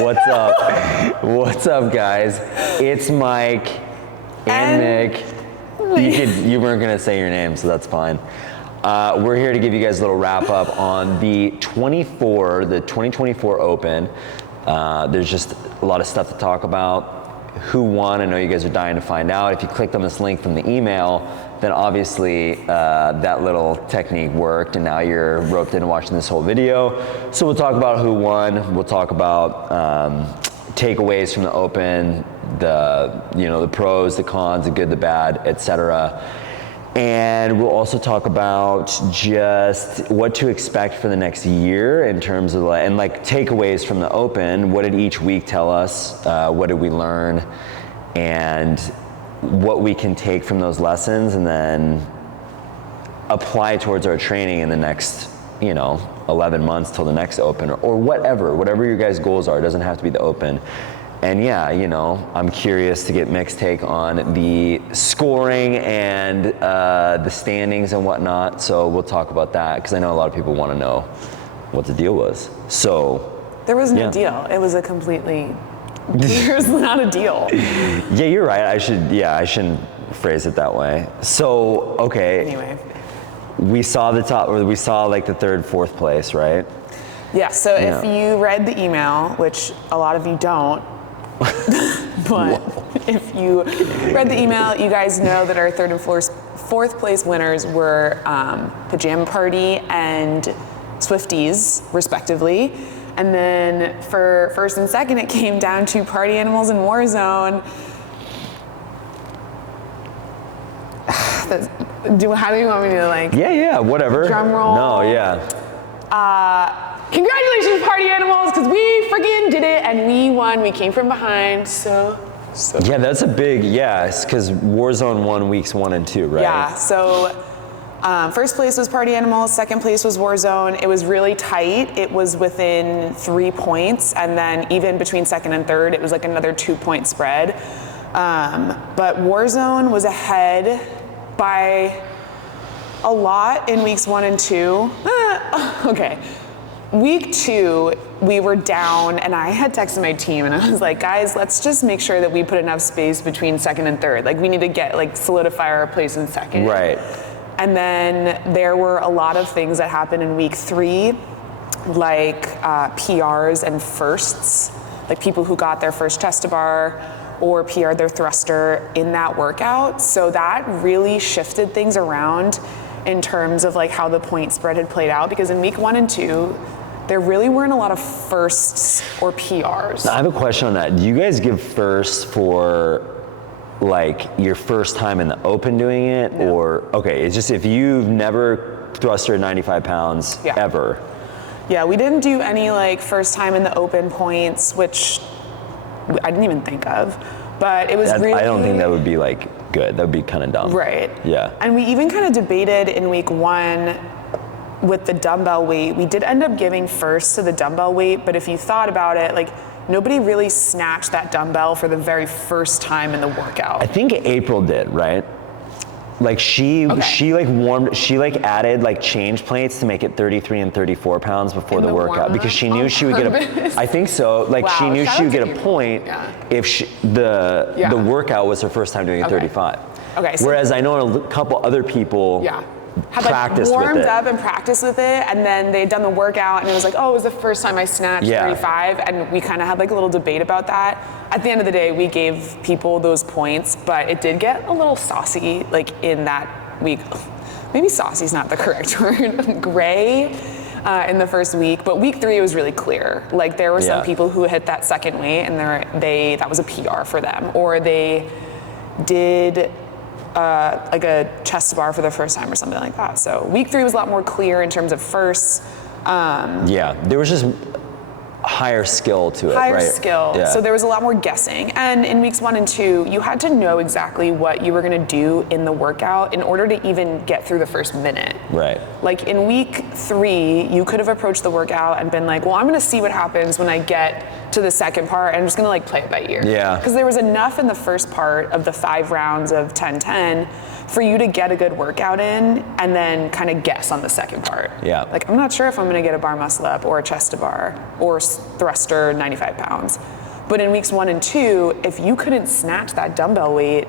What's up? What's up, guys? It's Mike and Nick. You weren't gonna say your name, so that's fine. We're here to give you guys a little wrap up on the 2024 Open. There's just a lot of stuff to talk about. Who won? I know you guys are dying to find out. If you clicked on this link from the email, then obviously that little technique worked, and now you're roped into watching this whole video. So we'll talk about who won. We'll talk about takeaways from the Open, the pros, the cons, the good, the bad, etc. And we'll also talk about just what to expect for the next year in terms of takeaways from the Open. What did each week tell us? What did we learn? And what we can take from those lessons and then apply towards our training in the next, 11 months till the next Open or whatever your guys' goals are. It doesn't have to be the Open. And yeah, I'm curious to get Mick's take on the scoring and the standings and whatnot. So we'll talk about that because I know a lot of people want to know what the deal was. So there was no deal. It was a completely. There's not a deal. Yeah, you're right. I shouldn't phrase it that way. So okay. Anyway, we saw the third, fourth place, right? Yeah. So if you read the email, which a lot of you don't. But if you read the email, you guys know that our third and fourth place winners were Pajama Party and Swifties, respectively. And then for first and second, it came down to Party Animals and Warzone. How do you want me to Yeah, whatever. Drum roll. No, yeah. Congratulations, Party Animals, because we freaking did it and we won. We came from behind, so. Yeah, that's a big yes, because Warzone won weeks 1 and 2, right? Yeah, so first place was Party Animals, second place was Warzone. It was really tight. It was within 3 points, and then even between second and third, it was like another 2-point spread. But Warzone was ahead by a lot in weeks 1 and 2. Okay. Week 2, we were down, and I had texted my team, and I was like, guys, let's just make sure that we put enough space between second and third. We need to solidify our place in second. Right. And then there were a lot of things that happened in week 3, PRs and firsts, people who got their first chest to bar or PR'd their thruster in that workout. So that really shifted things around in terms of how the point spread had played out, because in week 1 and 2, there really weren't a lot of firsts or PRs. Now, I have a question on that. Do you guys give firsts for your first time in the Open doing it? No. Or, okay, it's just if you've never thrustered 95 pounds ever. Yeah, we didn't do any first time in the Open points, which I didn't even think of, but it was really. I don't think that would be good. That would be kind of dumb. Right. Yeah. And we even kind of debated in week 1 with the dumbbell weight. We did end up giving first to the dumbbell weight, but if you thought about it, nobody really snatched that dumbbell for the very first time in the workout. I think April did, right? She added change plates to make it 33 and 34 pounds before the workout because she knew she would get I think so. Wow, she knew she would get a April. point if the workout was her first time doing a 35. Okay. So whereas I know a couple other people had practiced warmed with it. up and practiced with it, and then they'd done the workout, and it was it was the first time I snatched 35, and we kind of had a little debate about that. At the end of the day, we gave people those points, but it did get a little saucy, in that week. Maybe saucy's not the correct word. Gray in the first week, but week 3 was really clear. There were some people who hit that second weight, and that was a PR for them, or they did a chest to bar for the first time or something like that. So week 3 was a lot more clear in terms of firsts. There was just higher skill to it, higher right? skill. Yeah. So there was a lot more guessing. And in weeks 1 and 2, you had to know exactly what you were going to do in the workout in order to even get through the first minute. Right. Like in week 3, you could have approached the workout and been like, well, I'm going to see what happens when I get to the second part, and I'm just going to like play it by ear. Yeah. Because there was enough in the first part of the 5 rounds of 10-10 for you to get a good workout in and then kind of guess on the second part. Yeah. Like, I'm not sure if I'm going to get a bar muscle up or a chest to bar or thruster 95 pounds. But in weeks 1 and 2, if you couldn't snatch that dumbbell weight,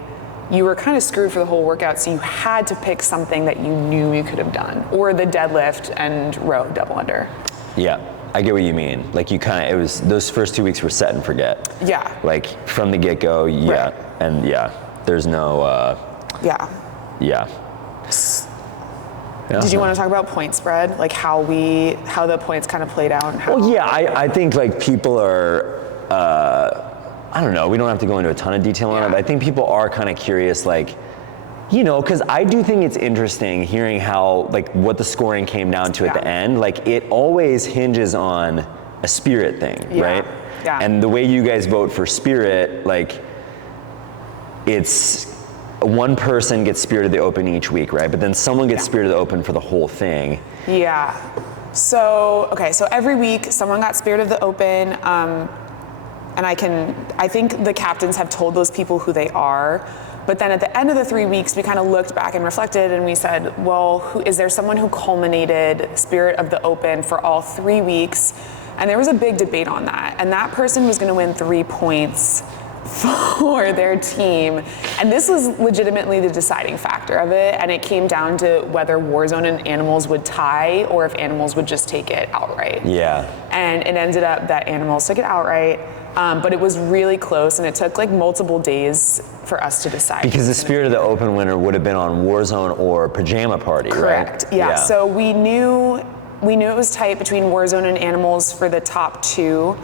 you were kind of screwed for the whole workout. So you had to pick something that you knew you could have done, or the deadlift and row double under. Yeah. I get what you mean. Like you kind of, it was, those first 2 weeks were set and forget. Yeah. Like from the get-go, yeah. Right. And yeah, there's no, Yeah. yeah. Did you want to talk about point spread? Like how the points kind of played out? And how Well, yeah, I think like people are, I don't know, we don't have to go into a ton of detail on it, but I think people are kind of curious, like, you know, because I do think it's interesting hearing how, like, what the scoring came down to at the end. Like, it always hinges on a spirit thing, right? Yeah. And the way you guys vote for spirit, like, it's one person gets Spirit of the Open each week, right? But then someone gets Spirit of the Open for the whole thing. Yeah. So, okay, so every week someone got Spirit of the Open, and I think the captains have told those people who they are. But then at the end of the 3 weeks, we kind of looked back and reflected, and we said, well, is there someone who culminated Spirit of the Open for all 3 weeks? And there was a big debate on that. And that person was going to win 3 points for their team. And this was legitimately the deciding factor of it. And it came down to whether Warzone and Animals would tie, or if Animals would just take it outright. Yeah. And it ended up that Animals took it outright. But it was really close, and it took like multiple days for us to decide. Because the Spirit of the Open winner would have been on Warzone or Pajama Party, correct. right? Yeah. So we knew it was tight between Warzone and Animals for the top 2,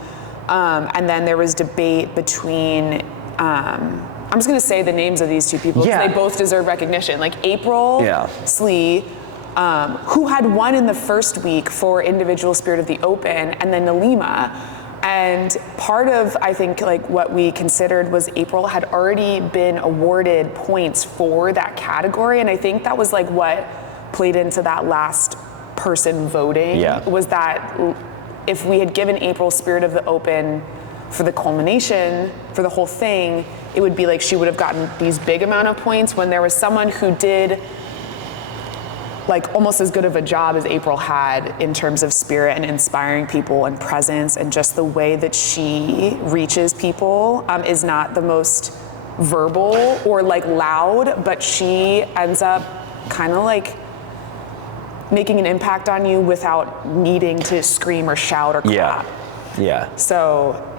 and then there was debate between. I'm just gonna say the names of these 2 people because they both deserve recognition. Like April Slee, who had won in the first week for individual Spirit of the Open, and then Nalima. And part of, I think, like what we considered was April had already been awarded points for that category. And I think that was like what played into that last person voting, was that if we had given April Spirit of the Open for the culmination, for the whole thing, it would be like she would have gotten these big amount of points when there was someone who did like almost as good of a job as April had in terms of spirit and inspiring people and presence, and just the way that she reaches people is not the most verbal or like loud, but she ends up kind of like making an impact on you without needing to scream or shout or clap. Yeah. So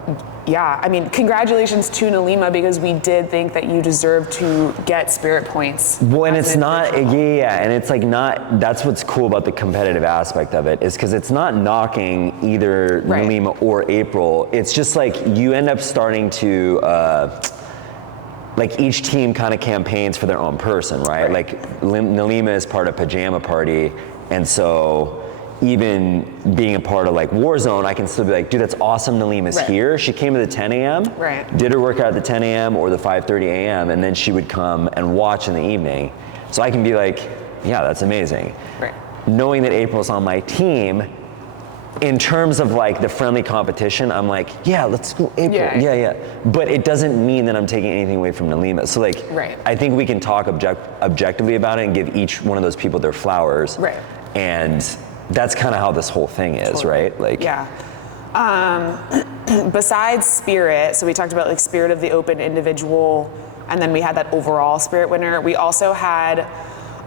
yeah, I mean, congratulations to Nalima, because we did think that you deserved to get spirit points. Well, and it's not, and it's like not, that's what's cool about the competitive aspect of it, is because it's not knocking either Nalima or April. It's just like you end up starting to, like each team kind of campaigns for their own person, right? Like Nalima is part of Pajama Party, and so even being a part of like Warzone, I can still be like, dude, that's awesome, Nalima's here. She came to the 10 a.m., did her workout at the 10 a.m. or the 5:30 a.m., and then she would come and watch in the evening. So I can be like, yeah, that's amazing. Knowing that April's on my team, in terms of like the friendly competition, I'm like, yeah, let's go April, yeah. But it doesn't mean that I'm taking anything away from Nalima. So like, I think we can talk objectively about it and give each one of those people their flowers. And that's kind of how this whole thing is, right? Like, besides Spirit, so we talked about like Spirit of the Open individual, and then we had that overall Spirit winner. We also had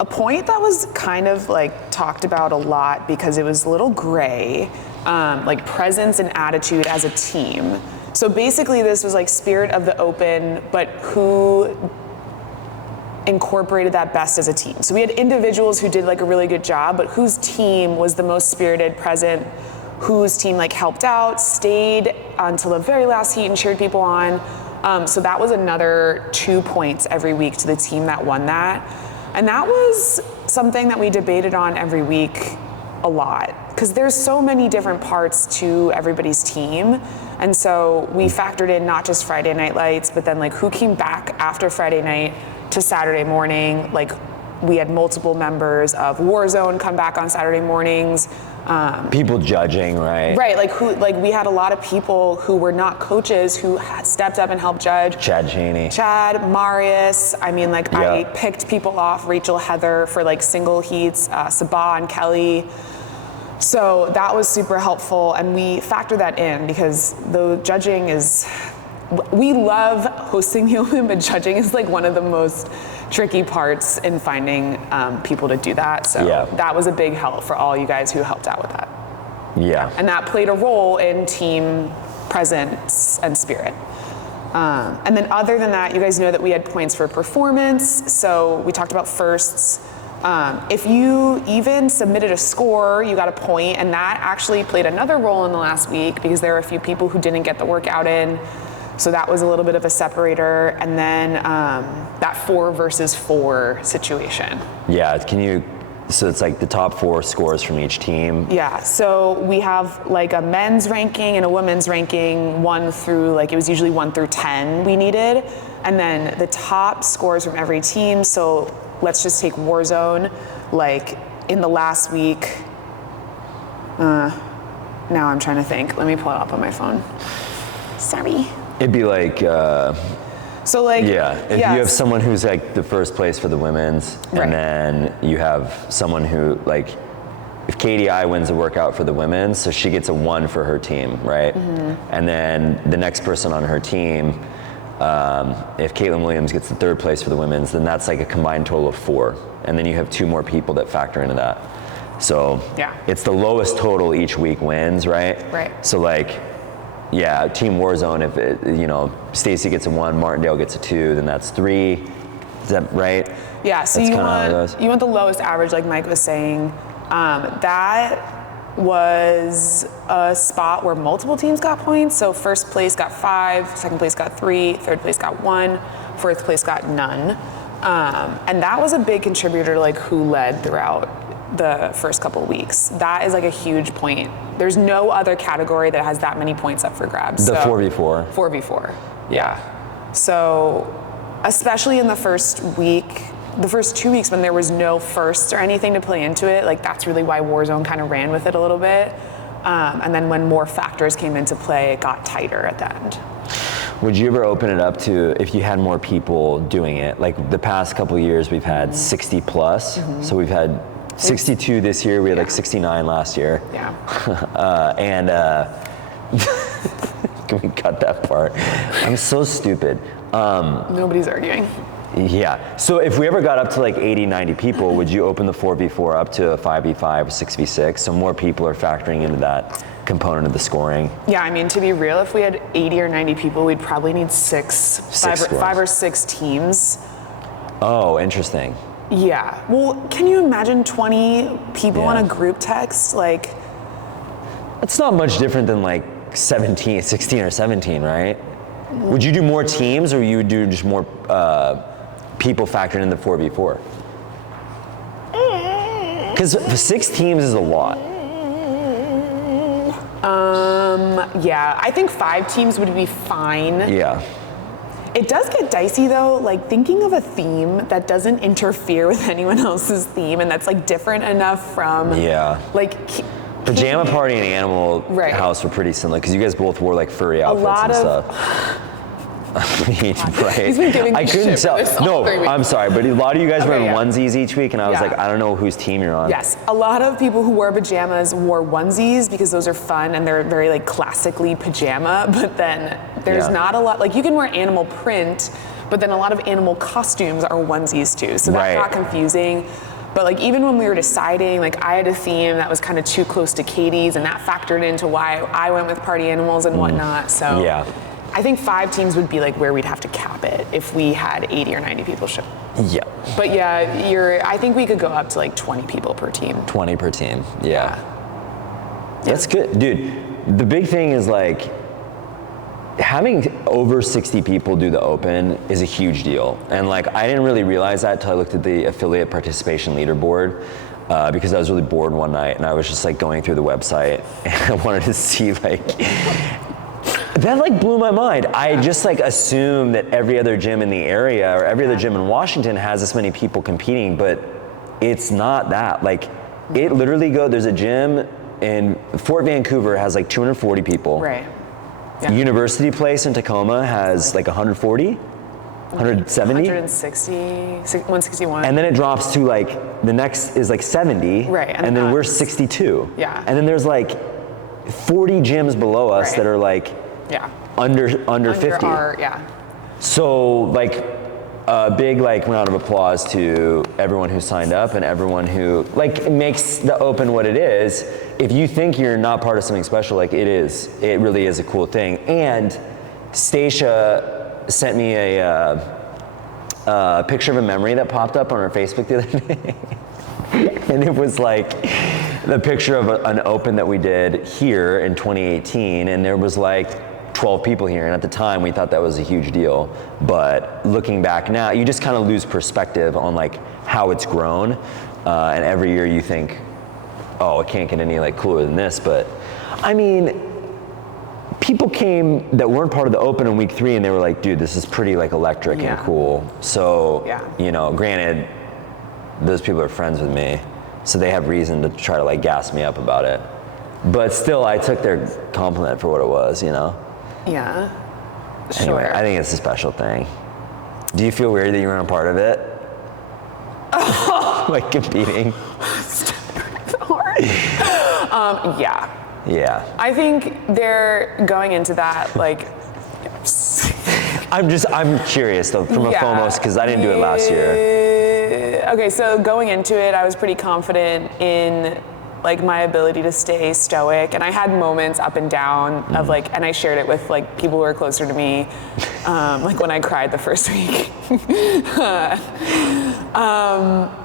a point that was kind of like talked about a lot because it was a little gray, like presence and attitude as a team. So basically this was like Spirit of the Open, but who incorporated that best as a team. So we had individuals who did like a really good job, but whose team was the most spirited, present, whose team like helped out, stayed until the very last heat and cheered people on. So that was another 2 points every week to the team that won that. And that was something that we debated on every week a lot, because there's so many different parts to everybody's team. And so we factored in not just Friday night lights, but then like who came back after Friday night to Saturday morning. Like we had multiple members of Warzone come back on Saturday mornings. People judging, right? Right, like we had a lot of people who were not coaches who stepped up and helped judge. Chad Cheney. Chad, Marius, I mean, like I picked people off, Rachel, Heather for like single heats, Sabah and Kelly. So that was super helpful, and we factor that in because the judging is, we love hosting the Open, but judging is like one of the most tricky parts in finding people to do that. So that was a big help for all you guys who helped out with that. Yeah. And that played a role in team presence and spirit. And then other than that, you guys know that we had points for performance. So we talked about firsts. If you even submitted a score, you got a point, and that actually played another role in the last week because there were a few people who didn't get the workout in. So that was a little bit of a separator. And then that 4 versus 4 situation. Yeah, so it's like the top 4 scores from each team? Yeah, so we have like a men's ranking and a women's ranking, 1 through, like it was usually 1 through 10 we needed. And then the top scores from every team. So let's just take Warzone, like in the last week, now I'm trying to think. Let me pull it up on my phone. Sorry. It'd be like, so like, if you have someone who's like the first place for the women's, and then you have someone who like, if KDI wins the workout for the women's, so she gets a 1 for her team, right? Mm-hmm. And then the next person on her team, if Caitlin Williams gets the 3rd place for the women's, then that's like a combined total of 4. And then you have 2 more people that factor into that. So it's the lowest total each week wins, right? Right. So like, Team Warzone, if it, Stacy gets a 1, Martindale gets a 2, then that's 3. Is that right? Yeah, so you want the lowest average, like Mike was saying. That was a spot where multiple teams got points. So first place got 5, second place got 3, third place got 1, fourth place got none. And that was a big contributor to like who led throughout the first couple of weeks. That is like a huge point. There's no other category that has that many points up for grabs. The 4v4. 4v4. Yeah. So especially in the first week, the first 2 weeks when there was no firsts or anything to play into it, like that's really why Warzone kind of ran with it a little bit. And then when more factors came into play, it got tighter at the end. Would you ever open it up to if you had more people doing it? Like the past couple of years, we've had 60 plus. Mm-hmm. So we've had 62 this year. We had like 69 last year. Yeah. Can we cut that part? I'm so stupid. Nobody's arguing. Yeah. So if we ever got up to like 80, 90 people, would you open the 4v4 up to a 5v5 or 6v6? So more people are factoring into that component of the scoring. Yeah, I mean, to be real, if we had 80 or 90 people, we'd probably need 5 or 6 teams. Oh, interesting. Yeah. Well, can you imagine 20 people on a group text? Like, it's not much different than like 16 or 17, right? Would you do more teams, or you would do just more people factoring in the 4v4? Because 6 teams is a lot. Yeah, I think 5 teams would be fine. Yeah. It does get dicey though, like thinking of a theme that doesn't interfere with anyone else's theme and that's like different enough from like Pajama Party and Animal House were pretty similar because you guys both wore like furry outfits and stuff. I mean, right? He's been giving I couldn't shit tell. for this all 3 weeks. I'm sorry, but a lot of you guys were in onesies each week, and I was like, I don't know whose team you're on. Yes, a lot of people who wore pajamas wore onesies because those are fun and they're very like classically pajama. But then there's not a lot. Like you can wear animal print, but then a lot of animal costumes are onesies too. So that's not confusing. But like even when we were deciding, like I had a theme that was kind of too close to Katie's, and that factored into why I went with party animals and whatnot. So I think 5 teams would be like where we'd have to cap it if we had 80 or 90 people show. Yeah. But yeah, I think we could go up to like 20 people per team. 20 per team. Yeah. That's good, dude. The big thing is like having over 60 people do the Open is a huge deal. And like, I didn't really realize that until I looked at the affiliate participation leaderboard. because I was really bored one night and I was just like going through the website and I wanted to see like, that like blew my mind. I just like assumed that every other gym in the area or every other gym in Washington has this many people competing, but it's not that. Like it literally there's a gym in Fort Vancouver has like 240 people. Right. Yeah. University Place in Tacoma has like 140, 170. 160, 161. And then it drops to like, the next is like 70. Right. And then we're 62. Yeah. And then there's like 40 gyms below us that are like under 50. Yeah. So like a big like round of applause to everyone who signed up and everyone who like makes the Open what it is. If you think you're not part of something special, like it is, it really is a cool thing. And Stacia sent me a picture of a memory that popped up on her Facebook the other day. And it was like the picture of an Open that we did here in 2018. And there was like 12 people here. And at the time we thought that was a huge deal. But looking back now, you just kind of lose perspective on like how it's grown. And every year you think, oh, it can't get any like cooler than this. But I mean, people came that weren't part of the Open in week 3 and they were like, dude, this is pretty like electric and cool. So, you know, granted, those people are friends with me, so they have reason to try to like gas me up about it. But still, I took their compliment for what it was, you know? Yeah, Anyway, sure. I think it's a special thing. Do you feel weird that you weren't a part of it? Like competing? Yeah. Yeah. I think they're going into that like. I'm curious though from a FOMO because I didn't do it last year. Okay, so going into it, I was pretty confident in like my ability to stay stoic, and I had moments up and down of like, and I shared it with like people who are closer to me, like when I cried the first week.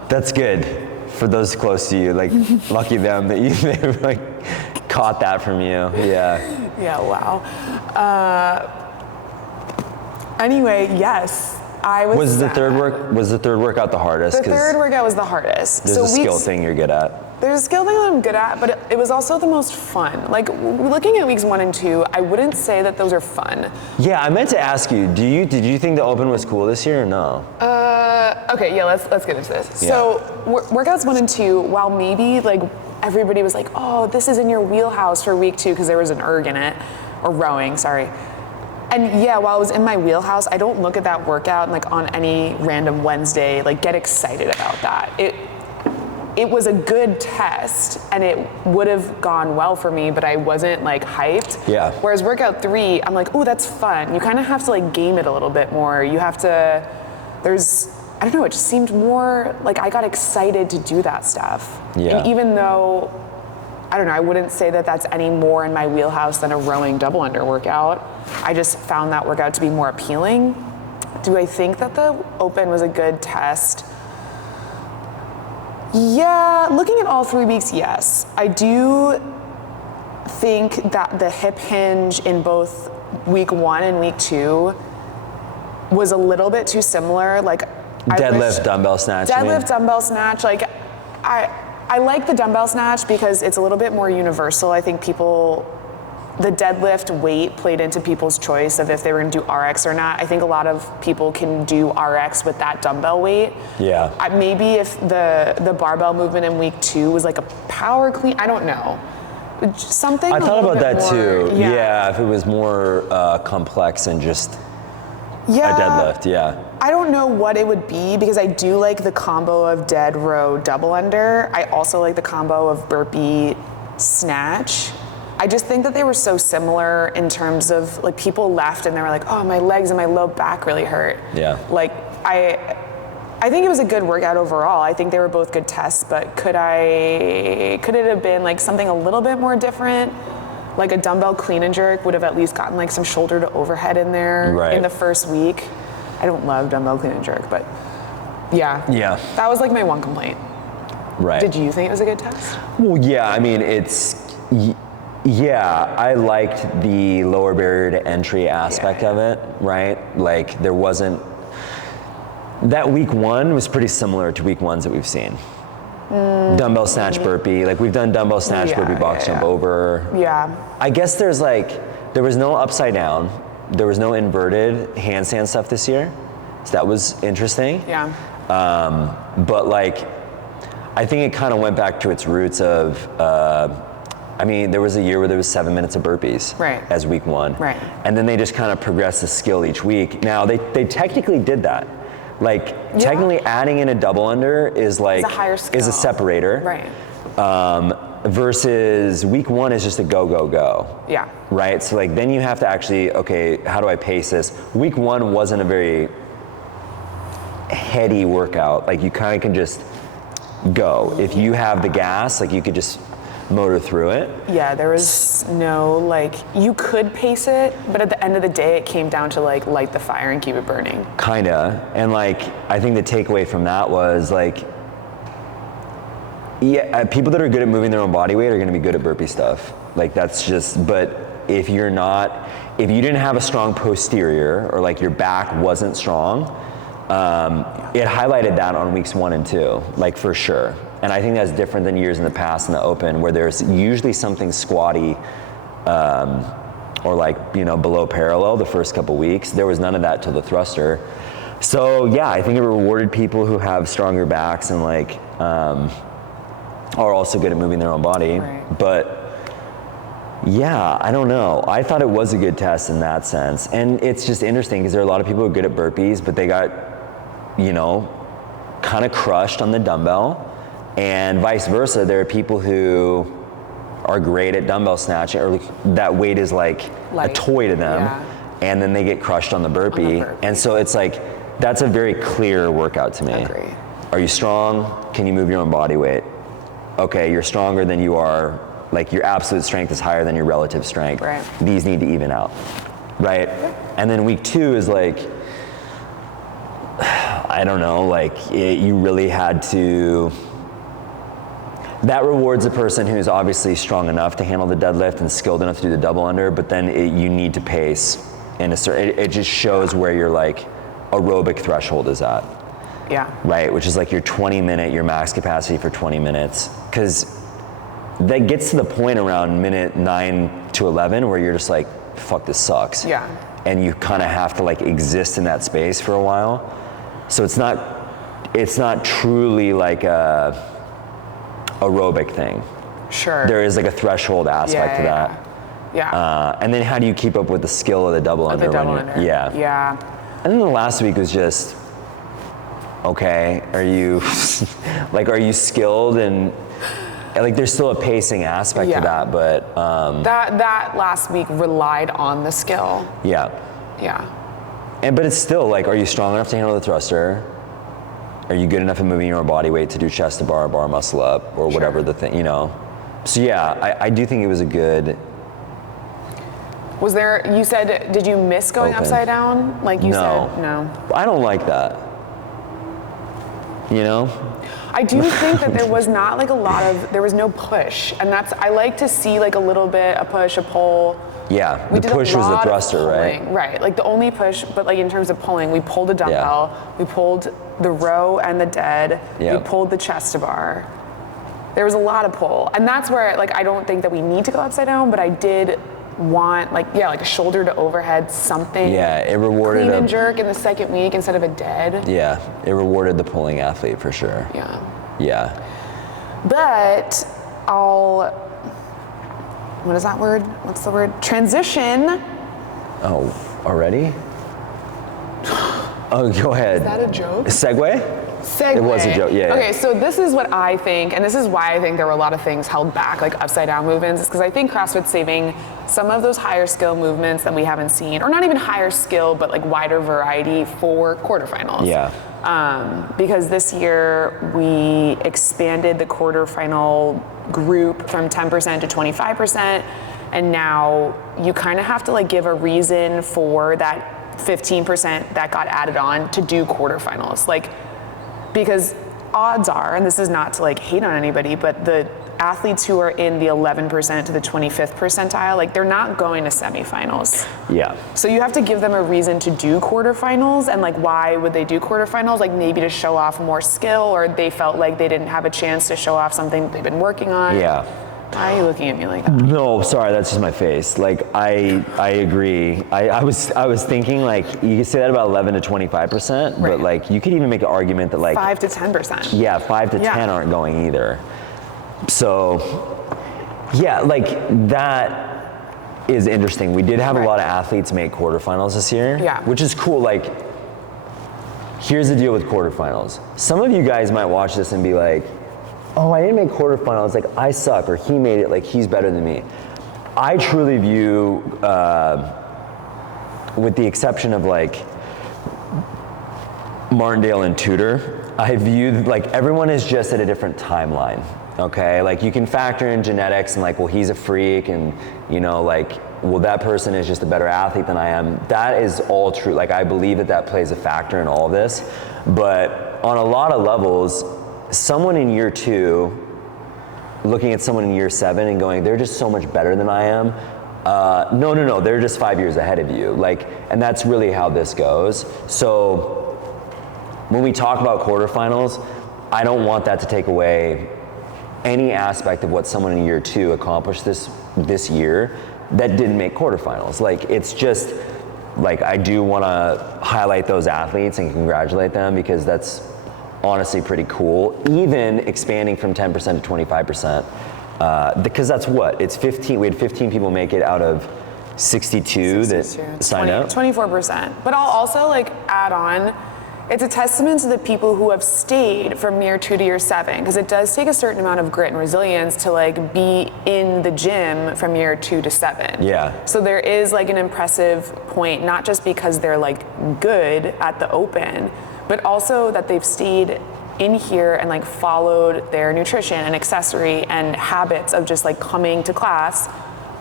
That's good for those close to you. Like, lucky them that they like caught that from you. Yeah. Yeah. Wow. Anyway, yes, I was. Was the third workout the hardest? The third workout was the hardest. There's a skill thing you're good at. There's a skill thing that I'm good at, but it was also the most fun. Like looking at weeks 1 and 2, I wouldn't say that those are fun. Yeah, I meant to ask you. Did you think the Open was cool this year or no? Okay, yeah, let's get into this. Yeah. So workouts 1 and 2, while maybe like everybody was like, oh, this is in your wheelhouse for week 2 because there was an erg in it, or rowing, sorry. And yeah, while it was in my wheelhouse, I don't look at that workout and like on any random Wednesday, like get excited about that. It was a good test and it would have gone well for me, but I wasn't like hyped. Yeah. Whereas workout 3, I'm like, oh, that's fun. You kind of have to like game it a little bit more. You have to, I don't know, it just seemed more like I got excited to do that stuff. Yeah. And even though, I don't know, I wouldn't say that that's any more in my wheelhouse than a rowing double under workout. I just found that workout to be more appealing. Do I think that the Open was a good test? Yeah, looking at all 3 weeks, yes. I do think that the hip hinge in both week 1 and week 2 was a little bit too similar. Like Deadlift, dumbbell snatch. Deadlift, dumbbell snatch. Like I like the dumbbell snatch because it's a little bit more universal. I think the deadlift weight played into people's choice of if they were going to do RX or not. I think a lot of people can do RX with that dumbbell weight. Yeah. Maybe if the barbell movement in week 2 was like a power clean, I don't know. Something. I thought about that more, too. Yeah, if it was more complex and just a deadlift. Yeah. I don't know what it would be because I do like the combo of dead row double under. I also like the combo of burpee snatch. I just think that they were so similar in terms of like people left and they were like, oh, my legs and my low back really hurt. Yeah. Like I think it was a good workout overall. I think they were both good tests, but could it have been like something a little bit more different? Like a dumbbell clean and jerk would have at least gotten like some shoulder to overhead in there in the first week. I don't love dumbbell clean and jerk, but yeah. Yeah. That was like my one complaint. Right. Did you think it was a good test? Well, yeah, I mean, yeah, I liked the lower barrier to entry aspect of it, right? Like there wasn't, that week 1 was pretty similar to week 1s that we've seen. dumbbell snatch burpee. Like we've done dumbbell snatch burpee, box jump over. Yeah. I guess there was no upside down. There was no inverted handstand stuff this year. So that was interesting. Yeah. But like, I think it kind of went back to its roots of, I mean, there was a year where there was 7 minutes of burpees as week 1. Right. And then they just kind of progressed the skill each week. Now they technically did that. Like technically adding in a double under is like, a higher skill. is a separator. Right. Versus week 1 is just a go, go, go. Yeah. Right? So like then you have to actually, okay, how do I pace this? Week 1 wasn't a very heady workout. Like you kind of can just go. If you have the gas, like you could just motor through it. Yeah, there was no like, you could pace it, but at the end of the day, it came down to like light the fire and keep it burning. Kinda. And like, I think the takeaway from that was like, yeah, people that are good at moving their own body weight are gonna be good at burpee stuff. Like that's just, but if you didn't have a strong posterior or like your back wasn't strong, it highlighted that on weeks 1 and 2, like for sure. And I think that's different than years in the past in the open where there's usually something squatty or like, you know, below parallel the first couple weeks. There was none of that till the thruster. So yeah, I think it rewarded people who have stronger backs and like are also good at moving their own body. Right. But yeah, I don't know. I thought it was a good test in that sense. And it's just interesting because there are a lot of people who are good at burpees, but they got, you know, kind of crushed on the dumbbell. And vice versa, there are people who are great at dumbbell snatching, or that weight is like light. A toy to them, and then they get crushed on the burpee. And so it's like, that's a very clear workout to me. Agree. Are you strong? Can you move your own body weight? Okay, you're stronger than you are, like your absolute strength is higher than your relative strength. Right. These need to even out, right? And then week 2 is like, I don't know, like you really had to, that rewards a person who's obviously strong enough to handle the deadlift and skilled enough to do the double under, but then you need to pace in a certain, it just shows where your like aerobic threshold is at. Yeah. Right, which is like your 20-minute, your max capacity for 20 minutes. Because that gets to the point around minute 9 to 11 where you're just like, fuck, this sucks. Yeah. And you kind of have to like exist in that space for a while. So it's not truly like a aerobic thing. Sure. There is like a threshold aspect to that. Yeah. And then how do you keep up with the skill of the double under? Yeah. Yeah. And then the last week was just, okay, are you skilled? And like there's still a pacing aspect to that, but that last week relied on the skill. Yeah. But it's still like, are you strong enough to handle the thruster? Are you good enough at moving your own body weight to do chest to bar muscle up, or whatever the thing, you know? So yeah, I do think it was a good. Was there, you said, did you miss going open. Upside down? Like you said, no. I don't like that. You know? I do think that there was not like there was no push. And I like to see like a little bit, a push, a pull. Yeah, the push was the thruster, right? Right, like the only push, but like in terms of pulling, we pulled a dumbbell, we pulled the row and the dead, we pulled the chest to bar. There was a lot of pull. And that's where like, I don't think that we need to go upside down, but I did want like a shoulder to overhead something. Yeah, it rewarded clean and jerk in the second week instead of a dead. Yeah, it rewarded the pulling athlete for sure. Yeah. But what is that word? What's the word? Transition. Oh, already? Oh, go ahead. Is that a joke? Segue? Segue. It was a joke, yeah. Okay, so this is what I think, and this is why I think there were a lot of things held back, like upside down movements, is because I think CrossFit's saving some of those higher skill movements that we haven't seen, or not even higher skill, but like wider variety for quarterfinals. Yeah. Because this year we expanded the quarterfinal group from 10% to 25%, and now you kind of have to like give a reason for that 15% that got added on to do quarterfinals. Like, because odds are, and this is not to like hate on anybody, but the athletes who are in the 11% to the 25th percentile, like they're not going to semifinals. Yeah. So you have to give them a reason to do quarterfinals, and like why would they do quarterfinals? Like maybe to show off more skill, or they felt like they didn't have a chance to show off something they've been working on. Yeah. Why are you looking at me like that? No, sorry, that's just my face. Like I agree. I was thinking like you could say that about 11 to 25%, but like you could even make an argument that like 5 to 10%. Yeah, 5 to 10 aren't going either. So yeah, like that is interesting. We did have a lot of athletes make quarterfinals this year, which is cool. Like here's the deal with quarterfinals. Some of you guys might watch this and be like, oh, I didn't make quarterfinals, like I suck, or he made it, like he's better than me. I truly view, with the exception of like Martindale and Tudor, I view like everyone is just at a different timeline, okay? Like you can factor in genetics and like, well, he's a freak and you know, like, well, that person is just a better athlete than I am. That is all true. Like I believe that that plays a factor in all of this, but on a lot of levels, someone in year 2 looking at someone in year 7 and going, they're just so much better than I am. No, they're just 5 years ahead of you. Like, and that's really how this goes. So when we talk about quarterfinals, I don't want that to take away any aspect of what someone in year 2 accomplished this year that didn't make quarterfinals. Like, it's just, like, I do want to highlight those athletes and congratulate them because that's honestly pretty cool, even expanding from 10% to 25%, because that's what, it's 15, we had 15 people make it out of 62 that signed up. 24%. But I'll also like add on, it's a testament to the people who have stayed from year 2 to year 7, because it does take a certain amount of grit and resilience to like be in the gym from year 2 to 7. Yeah. So there is like an impressive point, not just because they're like good at the open, but also that they've stayed in here and like followed their nutrition and accessory and habits of just like coming to class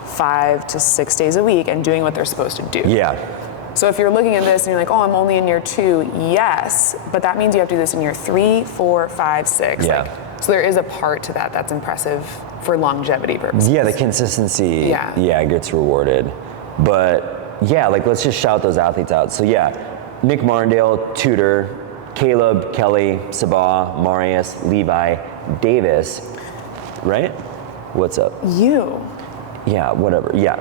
5 to 6 days a week and doing what they're supposed to do. Yeah. So if you're looking at this and you're like, oh, I'm only in year 2, yes, but that means you have to do this in year 3, 4, 5, 6. Yeah. Like, so there is a part to that that's impressive for longevity purposes. Yeah, the consistency, gets rewarded. But yeah, like let's just shout those athletes out. So yeah, Nick Martindale, Tudor, Caleb, Kelly, Sabah, Marius, Levi, Davis, right? What's up? You. Yeah, whatever, yeah.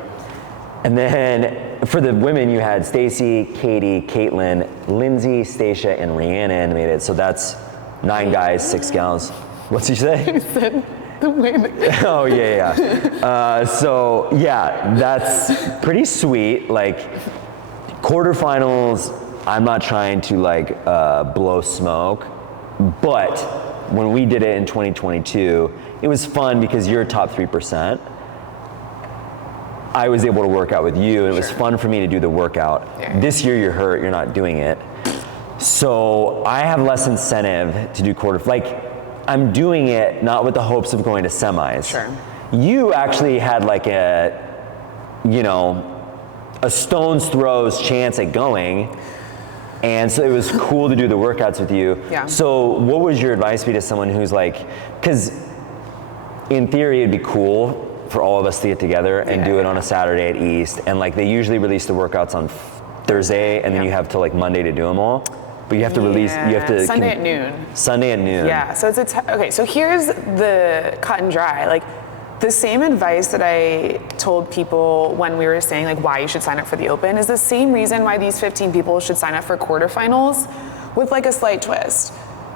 And then for the women, you had Stacy, Katie, Caitlin, Lindsay, Stacia, and Rhiannon made it. So that's 9 guys, 6 gals. What's he say? He said the way that. Oh, yeah. So yeah, that's pretty sweet. Like quarterfinals, I'm not trying to like blow smoke, but when we did it in 2022, it was fun because you're top 3%. I was able to work out with you, and it was fun for me to do the workout. Yeah. This year you're hurt, you're not doing it. So I have less incentive to do I'm doing it not with the hopes of going to semis. Sure. You actually had like a stone's throw's chance at going. And so it was cool to do the workouts with you. Yeah. So what would your advice be to someone who's like, because in theory it'd be cool for all of us to get together and do it on a Saturday at East. And like they usually release the workouts on Thursday and then you have till like Monday to do them all. But you have to release, you have to. Sunday at noon. Sunday at noon. Yeah, so it's okay, so here's the cut and dry. Like the same advice that I told people when we were saying like why you should sign up for the Open is the same reason why these 15 people should sign up for quarterfinals with like a slight twist.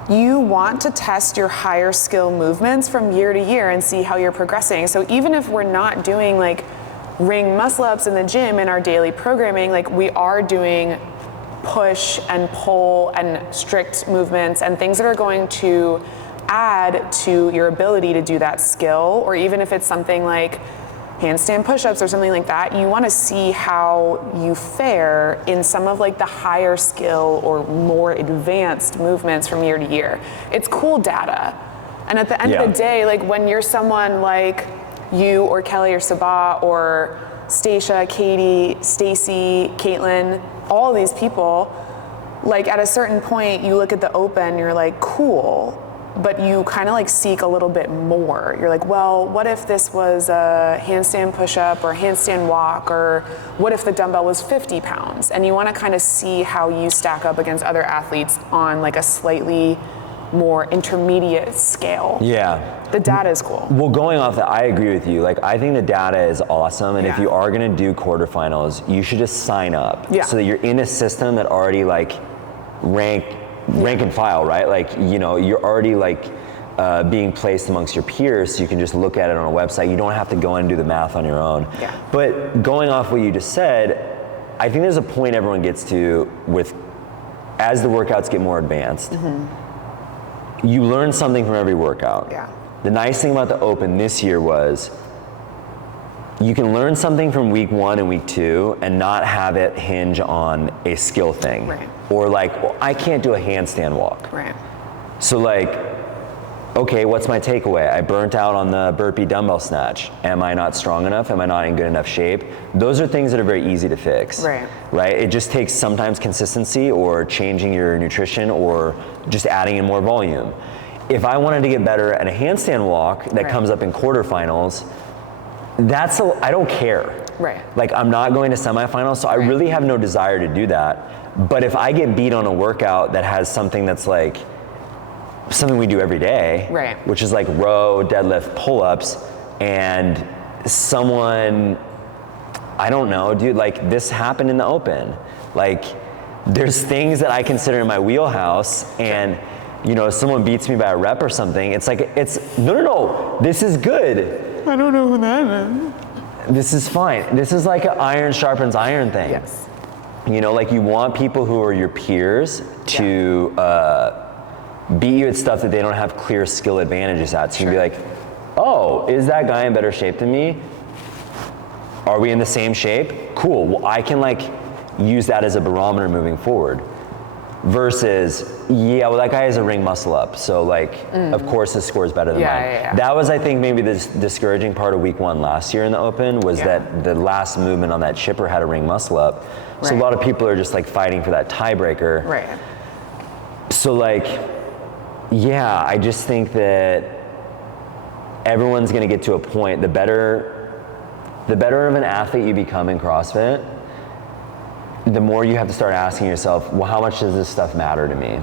You want to test your higher skill movements from year to year and see how you're progressing. So even if we're not doing like ring muscle ups in the gym in our daily programming, like we are doing push and pull and strict movements and things that are going to add to your ability to do that skill, or even if it's something like handstand push-ups or something like that, you want to see how you fare in some of like the higher skill or more advanced movements from year to year. It's cool data. And at the end of the day, like when you're someone like you or Kelly or Sabah or Stacia, Katie, Stacy, Caitlin, all of these people, like at a certain point you look at the Open, you're like, cool, but you kind of like seek a little bit more. You're like, well, what if this was a handstand push-up or a handstand walk, or what if the dumbbell was 50 pounds? And you want to kind of see how you stack up against other athletes on like a slightly more intermediate scale. Yeah. The data is cool. Well, going off that, I agree with you. Like, I think the data is awesome, and if you are gonna do quarterfinals, you should just sign up so that you're in a system that already like rank and file, right? Like, you know, you're already like being placed amongst your peers, so you can just look at it on a website. You don't have to go in and do the math on your own. Yeah. But going off what you just said, I think there's a point everyone gets to with, as the workouts get more advanced, you learn something from every workout. Yeah. The nice thing about the Open this year was you can learn something from week 1 and week 2 and not have it hinge on a skill thing. Right. Or like, well, I can't do a handstand walk. Right. So like, okay, what's my takeaway? I burnt out on the burpee dumbbell snatch. Am I not strong enough? Am I not in good enough shape? Those are things that are very easy to fix. Right. Right? It just takes sometimes consistency or changing your nutrition or just adding in more volume. If I wanted to get better at a handstand walk that comes up in quarterfinals, I don't care. Right. Like, I'm not going to semifinals, so I really have no desire to do that. But if I get beat on a workout that has something that's like something we do every day, which is like row, deadlift, pull-ups, and someone, I don't know, dude, like this happened in the Open. Like, there's things that I consider in my wheelhouse, and you know, if someone beats me by a rep or something, it's like, no, this is good. I don't know who that is. This is fine. This is like an iron sharpens iron thing. Yes. You know, like you want people who are your peers to beat you at stuff that they don't have clear skill advantages at. So you can be like, oh, is that guy in better shape than me? Are we in the same shape? Cool. Well, I can like use that as a barometer moving forward. Versus, yeah, well, that guy has a ring muscle up, so like, of course his score is better than mine. That was, I think, maybe the discouraging part of week 1 last year in the Open was that the last movement on that chipper had a ring muscle up. So a lot of people are just like fighting for that tiebreaker. Right. So like, yeah, I just think that everyone's gonna get to a point, the better of an athlete you become in CrossFit, the more you have to start asking yourself, well, how much does this stuff matter to me?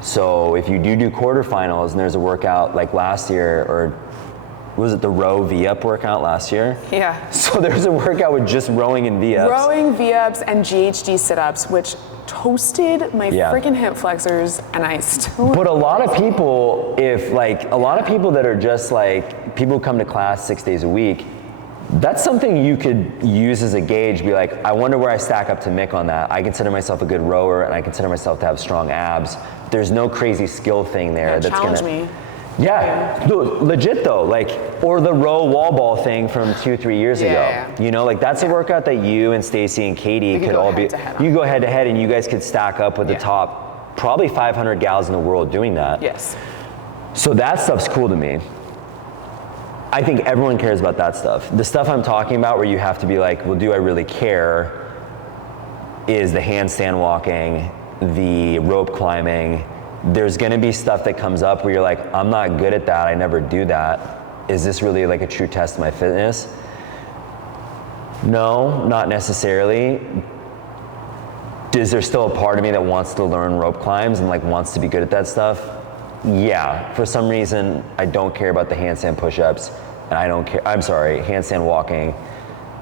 So if you do quarterfinals and there's a workout like last year, or was it the row V-up workout last year? Yeah. So there's a workout with just rowing and V-ups. Rowing, V-ups, and GHD sit-ups, which toasted my freaking hip flexors, and I still. But a lot of people, that are just like, people who come to class 6 days a week, that's something you could use as a gauge, be like, I wonder where I stack up to Mick on that. I consider myself a good rower, and I consider myself to have strong abs. There's no crazy skill thing there that's challenge gonna. Me. Yeah, dude, legit though, like, or the row wall ball thing from 2-3 years ago. Yeah. You know, like that's a workout that you and Stacy and Katie could all be. You go head to head, and you guys could stack up with the top, probably 500 gals in the world doing that. Yes. So that stuff's cool to me. I think everyone cares about that stuff. The stuff I'm talking about where you have to be like, well, do I really care, is the handstand walking, the rope climbing. There's gonna be stuff that comes up where you're like, I'm not good at that, I never do that. Is this really like a true test of my fitness? No, not necessarily. Is there still a part of me that wants to learn rope climbs and like wants to be good at that stuff? Yeah, for some reason, I don't care about the handstand push-ups, and handstand walking,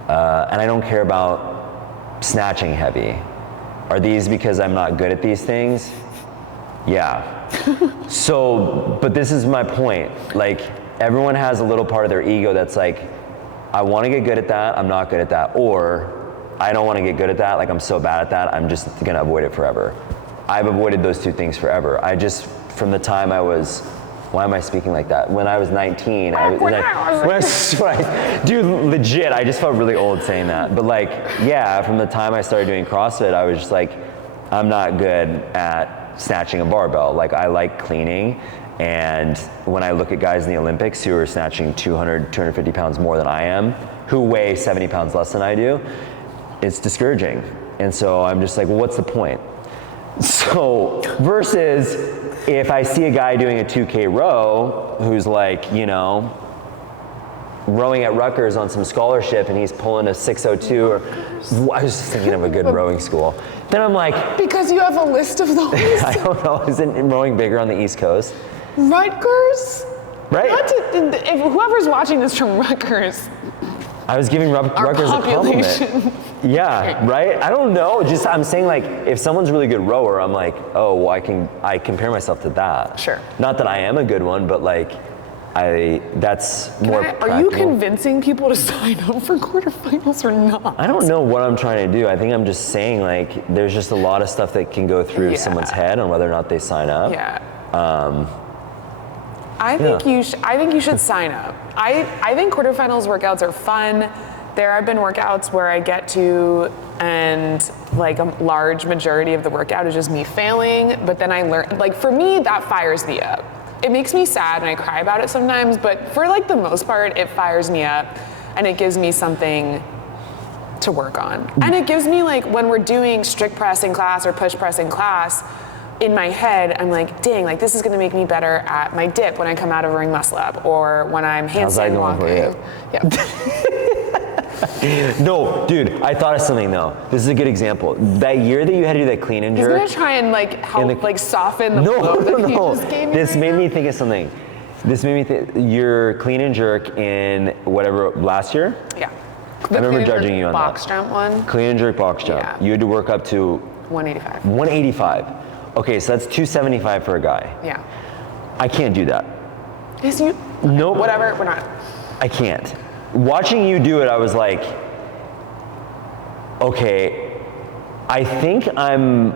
and I don't care about snatching heavy. Are these because I'm not good at these things? Yeah. So, but this is my point. Like, everyone has a little part of their ego that's like, I want to get good at that, I'm not good at that, or I don't want to get good at that, like I'm so bad at that, I'm just gonna avoid it forever. I've avoided those two things forever. From the time I was, why am I speaking like that? When I was 19, dude, legit, I just felt really old saying that. But like, yeah, from the time I started doing CrossFit, I was just like, I'm not good at snatching a barbell. Like, I like cleaning. And when I look at guys in the Olympics who are snatching 200, 250 pounds more than I am, who weigh 70 pounds less than I do, it's discouraging. And so I'm just like, well, what's the point? So, versus if I see a guy doing a 2K row who's like, you know, rowing at Rutgers on some scholarship and he's pulling a 602 or I was just thinking of a good rowing school. Then I'm like, Because you have a list of those. I don't know, isn't rowing bigger on the East Coast? Rutgers? Right? If whoever's watching this from Rutgers, I was giving Rutgers a compliment. Yeah, right? I don't know, just I'm saying like, if someone's a really good rower, I'm like, oh, well, I compare myself to that. Sure. Not that I am a good one, but like, that's more practical. Are you convincing people to sign up for quarterfinals or not? I don't know what I'm trying to do. I think I'm just saying like, there's just a lot of stuff that can go through someone's head on whether or not they sign up. Yeah. I think you should sign up. I think quarterfinals workouts are fun. There have been workouts where I get to and like a large majority of the workout is just me failing, but then I learn, like for me, that fires me up. It makes me sad and I cry about it sometimes, but for like the most part, it fires me up and it gives me something to work on. And it gives me like, when we're doing strict press in class or push press in class, in my head, I'm like, dang, like this is gonna make me better at my dip when I come out of a ring muscle up or when I'm handstand walking. No, dude, I thought of something though. This is a good example. That year that you had to do that clean and jerk. He's gonna try and like help like soften the blow that he just gave me. This made me think of something. This made me think, your clean and jerk in whatever, last year? Yeah. I remember judging you on that. Box jump one. Clean and jerk box jump. Yeah. You had to work up to 185. 185. Okay, so that's 275 for a guy. Yeah. I can't do that. Yes, you. Nope. Whatever, we're not. I can't. Watching you do it, I was like, okay, I think I'm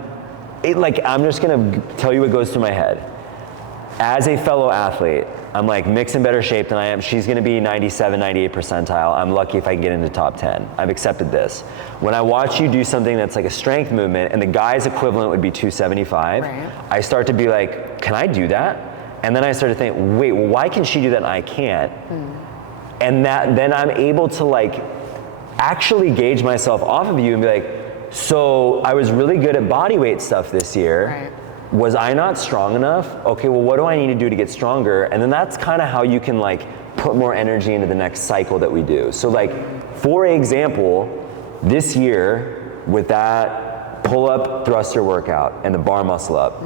just gonna tell you what goes through my head. As a fellow athlete, I'm like, Mick's in better shape than I am. She's gonna be 97, 98 percentile. I'm lucky if I can get into top 10. I've accepted this. When I watch you do something that's like a strength movement and the guy's equivalent would be 275, right. I start to be like, can I do that? And then I start to think, wait, well, why can she do that and I can't? And then I'm able to like actually gauge myself off of you and be like, so I was really good at body weight stuff this year. Right. Was I not strong enough? Okay, well, what do I need to do to get stronger? And then that's kind of how you can like put more energy into the next cycle that we do. So like, for example, this year with that pull-up thruster workout and the bar muscle up,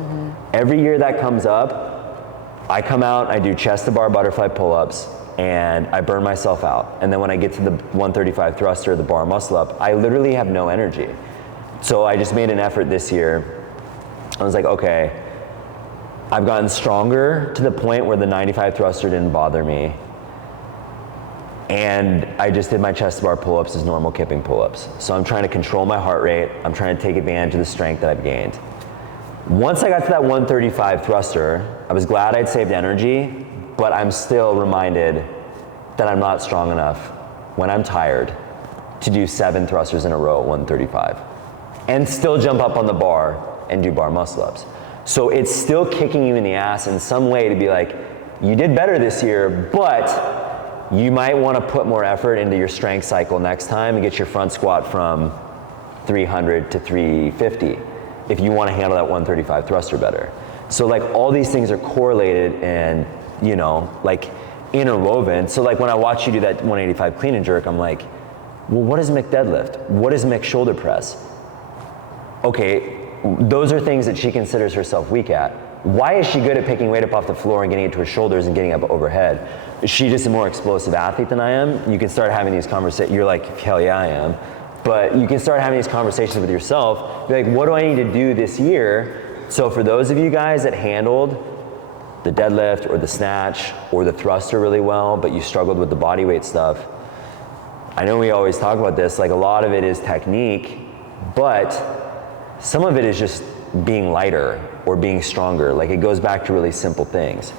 every year that comes up, I come out, I do chest to bar butterfly pull-ups, and I burn myself out. And then when I get to the 135 thruster, the bar muscle up, I literally have no energy. So I just made an effort this year. I was like, okay, I've gotten stronger to the point where the 95 thruster didn't bother me. And I just did my chest to bar pull-ups as normal kipping pull-ups. So I'm trying to control my heart rate. I'm trying to take advantage of the strength that I've gained. Once I got to that 135 thruster, I was glad I'd saved energy, but I'm still reminded that I'm not strong enough when I'm tired to do 7 thrusters in a row at 135 and still jump up on the bar and do bar muscle ups. So it's still kicking you in the ass in some way to be like, you did better this year, but you might want to put more effort into your strength cycle next time and get your front squat from 300 to 350 if you want to handle that 135 thruster better. So like all these things are correlated and, you know, like interwoven. So like when I watch you do that 185 clean and jerk, I'm like, well, what is Mick deadlift? What is Mick shoulder press? Okay, those are things that she considers herself weak at. Why is she good at picking weight up off the floor and getting it to her shoulders and getting up overhead? Is she just a more explosive athlete than I am? You can start having these conversations. You're like, hell yeah, I am. But you can start having these conversations with yourself. Be like, what do I need to do this year? So for those of you guys that handled the deadlift or the snatch or the thruster really well, but you struggled with the body weight stuff, I know we always talk about this, like a lot of it is technique, but some of it is just being lighter or being stronger. Like it goes back to really simple things.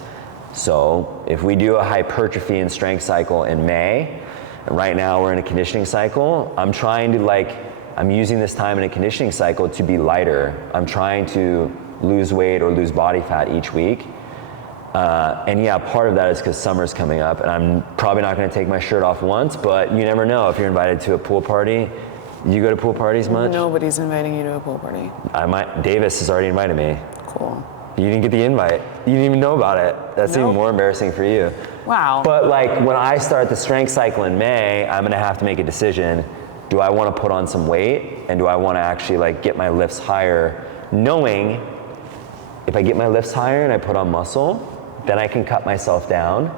So if we do a hypertrophy and strength cycle in May, and right now we're in a conditioning cycle, I'm using this time in a conditioning cycle to be lighter. I'm trying to lose weight or lose body fat each week. And yeah, part of that is because summer's coming up and I'm probably not gonna take my shirt off once, but you never know if you're invited to a pool party. You go to pool parties much? Nobody's inviting you to a pool party. Davis has already invited me. Cool. You didn't get the invite. You didn't even know about it. That's Nope. even more embarrassing for you. Wow. But like when I start the strength cycle in May, I'm gonna have to make a decision. Do I wanna put on some weight? And do I wanna actually like get my lifts higher, knowing if I get my lifts higher and I put on muscle, then I can cut myself down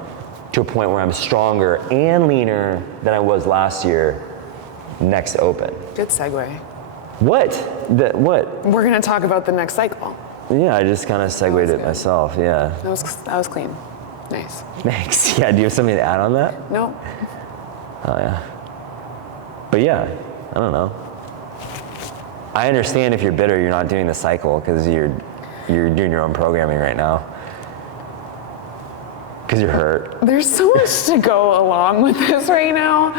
to a point where I'm stronger and leaner than I was last year next Open. Good segue. What? What? We're gonna talk about the next cycle. Yeah, I just kind of segued it myself, yeah. That was clean. Nice. Thanks. Yeah, do you have something to add on that? No. Oh yeah. But yeah, I don't know. I understand if you're bitter, you're not doing the cycle because you're doing your own programming right now. Because you're hurt. There's so much to go along with this right now.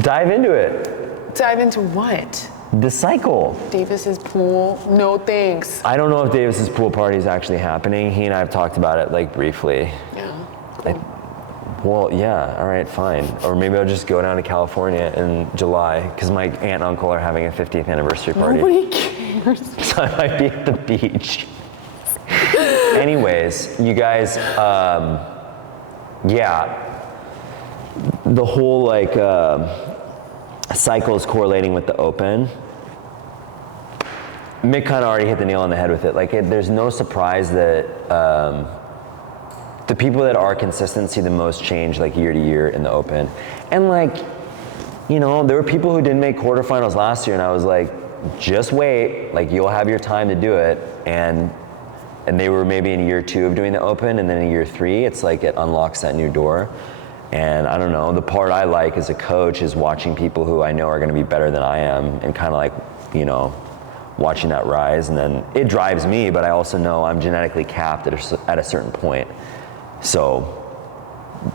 Dive into it. Dive into what? The cycle. Davis's pool? No thanks. I don't know if Davis's pool party is actually happening. He and I have talked about it like briefly. Yeah. Well, yeah, all right, fine. Or maybe I'll just go down to California in July because my aunt and uncle are having a 50th anniversary party. Nobody cares. So I might be at the beach. Anyways, you guys, yeah, the whole like cycle is correlating with the Open. Mick kind of already hit the nail on the head with it. Like, there's no surprise that the people that are consistent see the most change like year to year in the Open. And like, you know, there were people who didn't make quarterfinals last year and I was like, just wait, like you'll have your time to do it. And they were maybe in year 2 of doing the Open, and then in year 3, it's like it unlocks that new door. And I don't know, the part I like as a coach is watching people who I know are gonna be better than I am and kind of like, you know, watching that rise. And then it drives me, but I also know I'm genetically capped at a certain point. So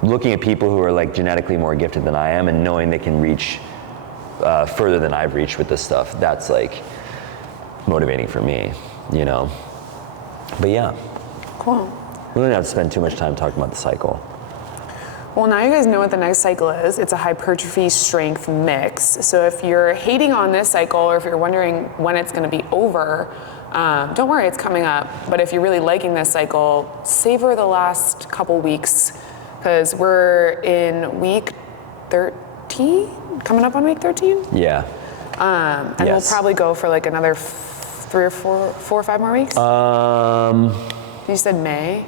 looking at people who are like genetically more gifted than I am and knowing they can reach further than I've reached with this stuff, that's like motivating for me, you know? But yeah. Cool. We don't have to spend too much time talking about the cycle. Well, now you guys know what the next cycle is. It's a hypertrophy strength mix. So if you're hating on this cycle, or if you're wondering when it's going to be over, don't worry, it's coming up. But if you're really liking this cycle, savor the last couple weeks, because we're in week 13, coming up on week 13. Yeah. And Yes. we'll probably go for like another 3 or 4 or 5 more weeks. You said May.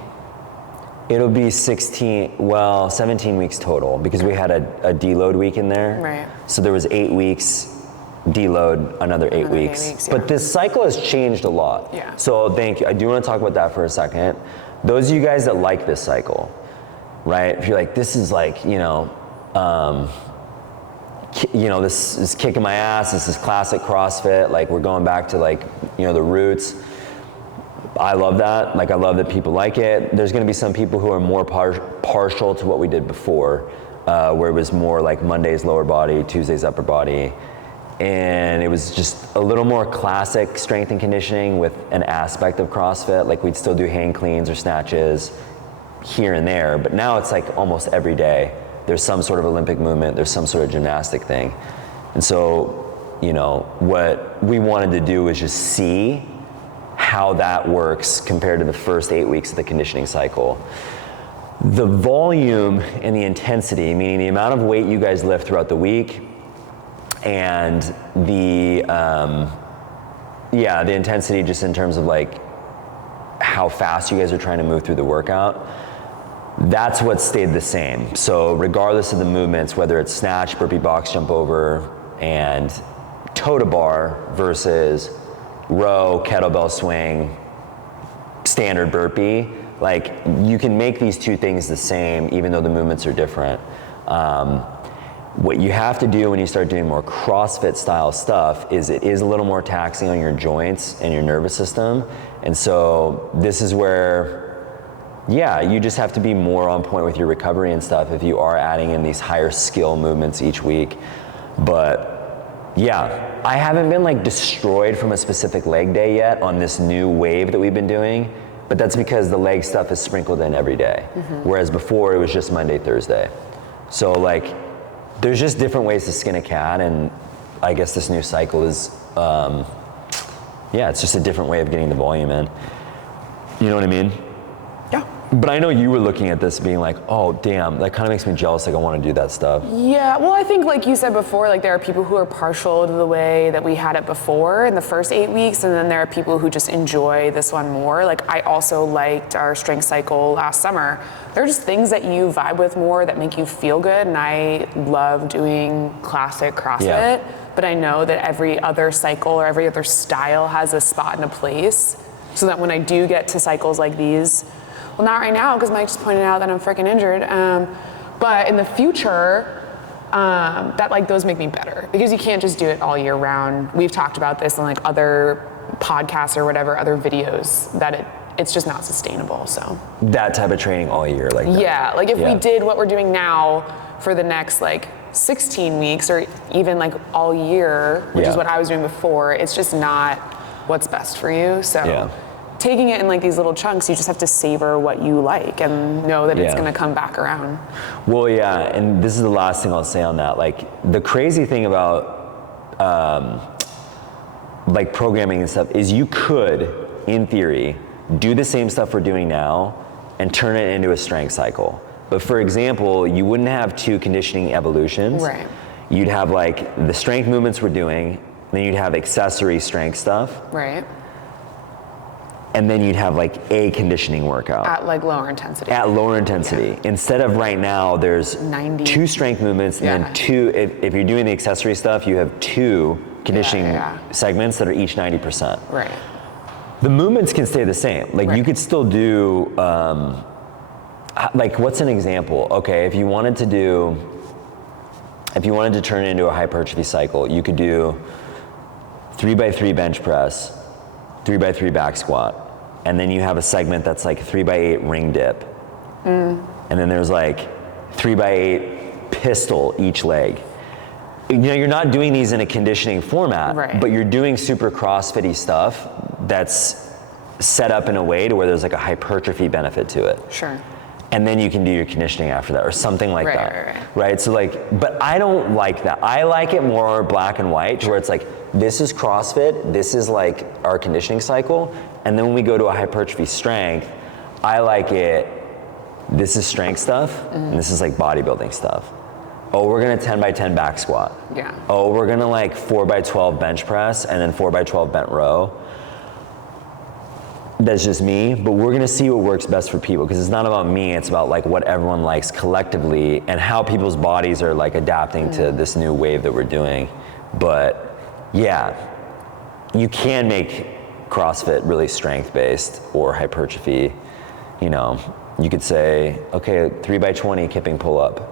It'll be 17 weeks total because we had a deload week in there. Right. So there was 8 weeks, deload another 8 weeks. Yeah. But this cycle has changed a lot. Yeah. So thank you. I do want to talk about that for a second. Those of you guys that like this cycle, right? If you're like, this is like, this is kicking my ass. This is classic CrossFit. Like we're going back to like, the roots. I love that. Like I love that people like it. There's going to be some people who are more partial to what we did before, where it was more like Mondays lower body, Tuesdays upper body, and it was just a little more classic strength and conditioning with an aspect of CrossFit. Like we'd still do hang cleans or snatches here and there, but now it's like almost every day there's some sort of Olympic movement, there's some sort of gymnastic thing. And so, what we wanted to do was just see how that works compared to the first 8 weeks of the conditioning cycle. The volume and the intensity, meaning the amount of weight you guys lift throughout the week, and the intensity just in terms of like how fast you guys are trying to move through the workout, that's what stayed the same. So regardless of the movements, whether it's snatch, burpee, box jump over, and toe to bar versus row, kettlebell swing, standard burpee, like you can make these two things the same even though the movements are different. What you have to do when you start doing more CrossFit style stuff is it is a little more taxing on your joints and your nervous system. And so this is where, you just have to be more on point with your recovery and stuff if you are adding in these higher skill movements each week. But I haven't been like destroyed from a specific leg day yet on this new wave that we've been doing, but that's because the leg stuff is sprinkled in every day. Whereas before it was just Monday, Thursday. So like, there's just different ways to skin a cat, and I guess this new cycle is, it's just a different way of getting the volume in. You know what I mean? Yeah. But I know you were looking at this being like, oh damn, that kind of makes me jealous, like I want to do that stuff. Yeah, well, I think like you said before, like there are people who are partial to the way that we had it before in the first 8 weeks, and then there are people who just enjoy this one more. Like I also liked our strength cycle last summer. There are just things that you vibe with more that make you feel good, and I love doing classic CrossFit. Yeah. But I know that every other cycle or every other style has a spot and a place, so that when I do get to cycles like these, well, not right now, because Mike just pointed out that I'm freaking injured. But in the future, that like those make me better, because you can't just do it all year round. We've talked about this in like other podcasts or whatever, other videos, that it's just not sustainable. So that type of training all year, like that. Yeah, like if we did what we're doing now for the next like 16 weeks or even like all year, which is what I was doing before, it's just not what's best for you. So. Taking it in like these little chunks, you just have to savor what you like and know that it's gonna come back around. Well, yeah, and this is the last thing I'll say on that. Like the crazy thing about like programming and stuff is you could, in theory, do the same stuff we're doing now and turn it into a strength cycle. But for example, you wouldn't have 2 conditioning evolutions. Right. You'd have like the strength movements we're doing, then you'd have accessory strength stuff. Right. And then you'd have like a conditioning workout. At like lower intensity. At lower intensity. Instead of right now, there's 90. 2 strength movements, and then 2, if you're doing the accessory stuff, you have 2 conditioning segments that are each 90%. Right. The movements can stay the same. Like you could still do, like what's an example? Okay, if you wanted to turn it into a hypertrophy cycle, you could do 3x3 bench press, 3x3 back squat, and then you have a segment that's like 3x8 ring dip, and then there's like 3x8 pistol each leg. You know, you're not doing these in a conditioning format, but you're doing super CrossFit-y stuff that's set up in a way to where there's like a hypertrophy benefit to it. Sure. And then you can do your conditioning after that or something like that. Right? So like, but I don't like that. I like it more black and white, to where it's like, this is CrossFit, this is like our conditioning cycle, and then when we go to a hypertrophy strength, I like it, this is strength stuff, and this is like bodybuilding stuff. Oh, we're gonna 10x10 back squat. Yeah. Oh, we're gonna like 4x12 bench press and then 4x12 bent row. That's just me, but we're gonna see what works best for people, because it's not about me, it's about like what everyone likes collectively and how people's bodies are like adapting to this new wave that we're doing. But yeah, you can make CrossFit really strength-based or hypertrophy. You know, you could say, okay, 3x20 kipping pull-up.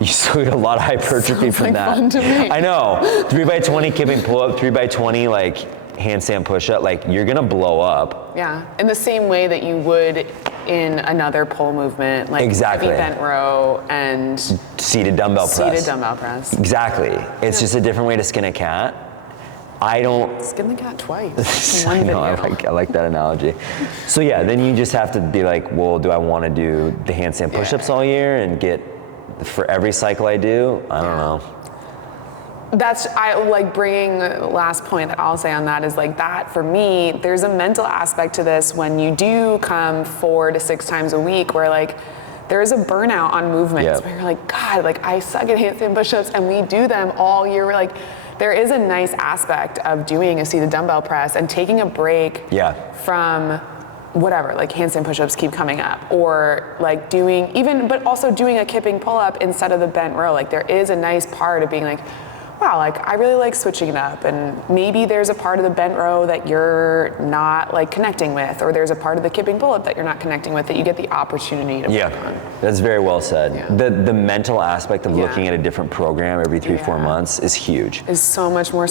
You still get a lot of hypertrophy from that. Fun to me. I know, 3x20 kipping pull-up, 3x20 like handstand push-up, like you're gonna blow up. Yeah, in the same way that you would in another pull movement, like heavy bent row and seated dumbbell press. Seated dumbbell press. Exactly. It's just a different way to skin a cat. I don't skin the cat twice. I know, I like that analogy. So yeah, then you just have to be like, well, do I want to do the handstand push-ups all year and get for every cycle I do? I don't know. I like bringing the last point that I'll say on that is like that for me, there's a mental aspect to this when you do come 4 to 6 times a week where like there is a burnout on movements where you're like, God, like I suck at handstand push-ups and we do them all year. We're like, there is a nice aspect of doing a seated dumbbell press and taking a break from whatever, like handstand push-ups keep coming up, or like doing but also doing a kipping pull-up instead of the bent row. Like there is a nice part of being like, wow, like I really like switching it up, and maybe there's a part of the bent row that you're not like connecting with, or there's a part of the kipping pull-up that you're not connecting with that you get the opportunity to work on. That's very well said. The mental aspect of looking at a different program every 3-4 months is huge. Is so much more,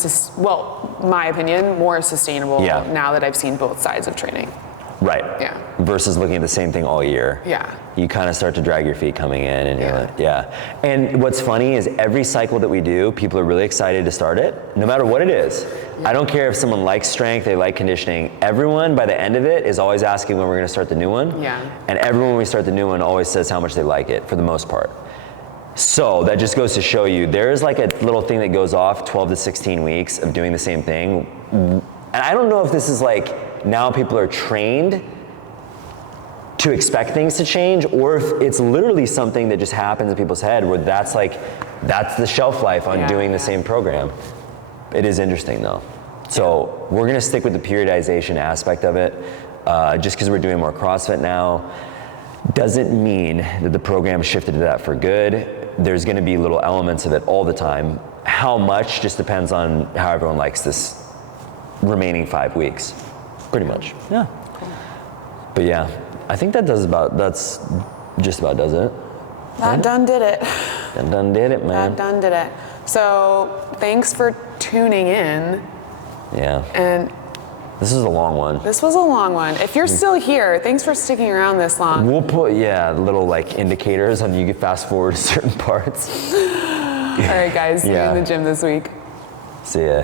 my opinion, more sustainable now that I've seen both sides of training. Right. Yeah. Versus looking at the same thing all year. Yeah. You kind of start to drag your feet coming in, and you're like, And what's funny is every cycle that we do, people are really excited to start it, no matter what it is. I don't care if someone likes strength, they like conditioning. Everyone, by the end of it, is always asking when we're going to start the new one. Yeah. And everyone, when we start the new one, always says how much they like it, for the most part. So that just goes to show you, there is like a little thing that goes off 12 to 16 weeks of doing the same thing. And I don't know if this is like now people are trained to expect things to change, or if it's literally something that just happens in people's head where that's the shelf life on doing the same program. It is interesting though. So we're gonna stick with the periodization aspect of it. Just because we're doing more CrossFit now doesn't mean that the program shifted to that for good. There's gonna be little elements of it all the time. How much just depends on how everyone likes this remaining 5 weeks, pretty much. Yeah. But yeah, I think that's just about does it. That done did it. That done did it, man. That done did it. So thanks for tuning in. Yeah. And this is a long one. this was a long one. If you're still here, thanks for sticking around this long. We'll put, little like indicators on you can fast forward to certain parts. All right, guys, see you in the gym this week. See ya.